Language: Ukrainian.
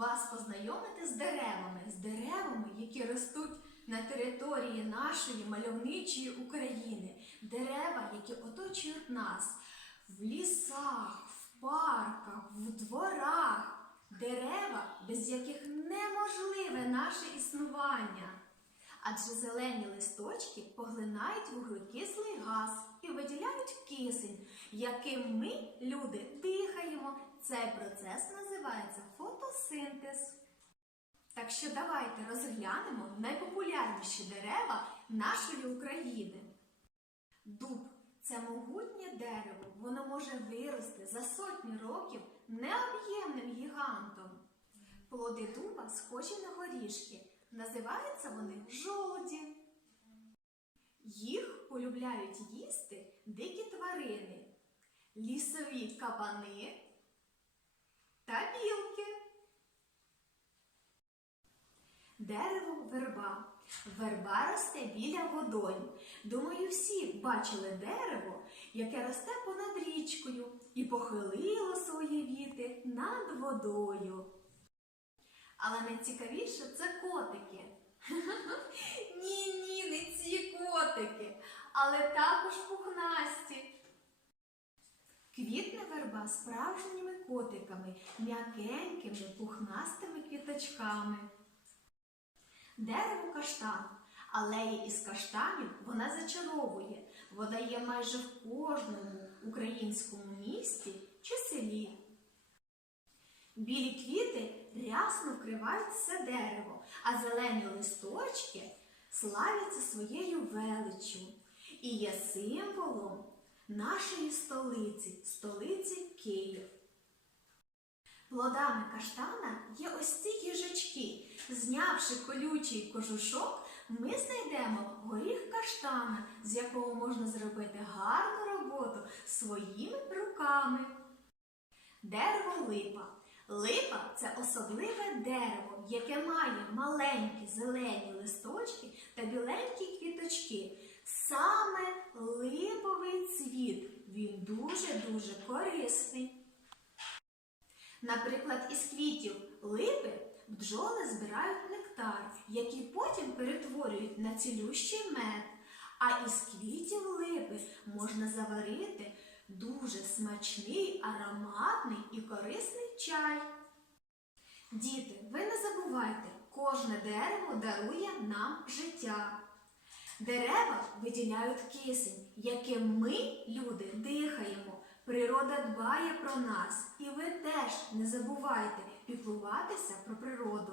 вас познайомити з деревами, з деревами, які ростуть на території нашої мальовничої України. Дерева, які оточують нас в лісах, в парках, в дворах. Дерева, без яких неможливе наше існування. Адже зелені листочки поглинають вуглекислий газ і виділяють кисень, яким ми, люди, дихаємо. Цей процес називається фотосинтез. Так що давайте розглянемо найпопулярніші дерева нашої України. Дуб це могутнє дерево, воно може вирости за сотні років необ'ємним гігантом. Плоди дуба схожі на горішки. Називаються вони жолуді. Їх полюбляють їсти дикі тварини, лісові кабани та білки. Дерево верба. Верба росте біля водойм. Думаю, всі бачили дерево, яке росте понад річкою і похилило свої віти над водою. Але найцікавіше це котики. Ні, ні, не ці котики, але також пухнасті. Квітне верба справжніми котиками, м'якенькими пухнастими квіточками. Дерево каштан. Алеї із каштанів вона зачаровує. Вода є майже в кожному українському місті чи селі. Білі квіти рясно вкривають все дерево, а зелені листочки славяться своєю величчю і є символом нашої столиці, столиці Київ. Плодами каштана є ось ці їжачки. Знявши колючий кожушок, ми знайдемо горіх каштана, з якого можна зробити гарну роботу своїми руками. Дерево липа. Липа це особливе дерево, яке має маленькі зелені листочки та біленькі квіточки. Саме. Він дуже-дуже корисний. Наприклад, із квітів липи бджоли збирають нектар, який потім перетворюють на цілющий мед. А із квітів липи можна заварити дуже смачний, ароматний і корисний чай. Діти, ви не забувайте, кожне дерево дарує нам життя. Дерева виділяють кисень, яким ми, люди, дихаємо. Природа дбає про нас, і ви теж не забувайте піклуватися про природу.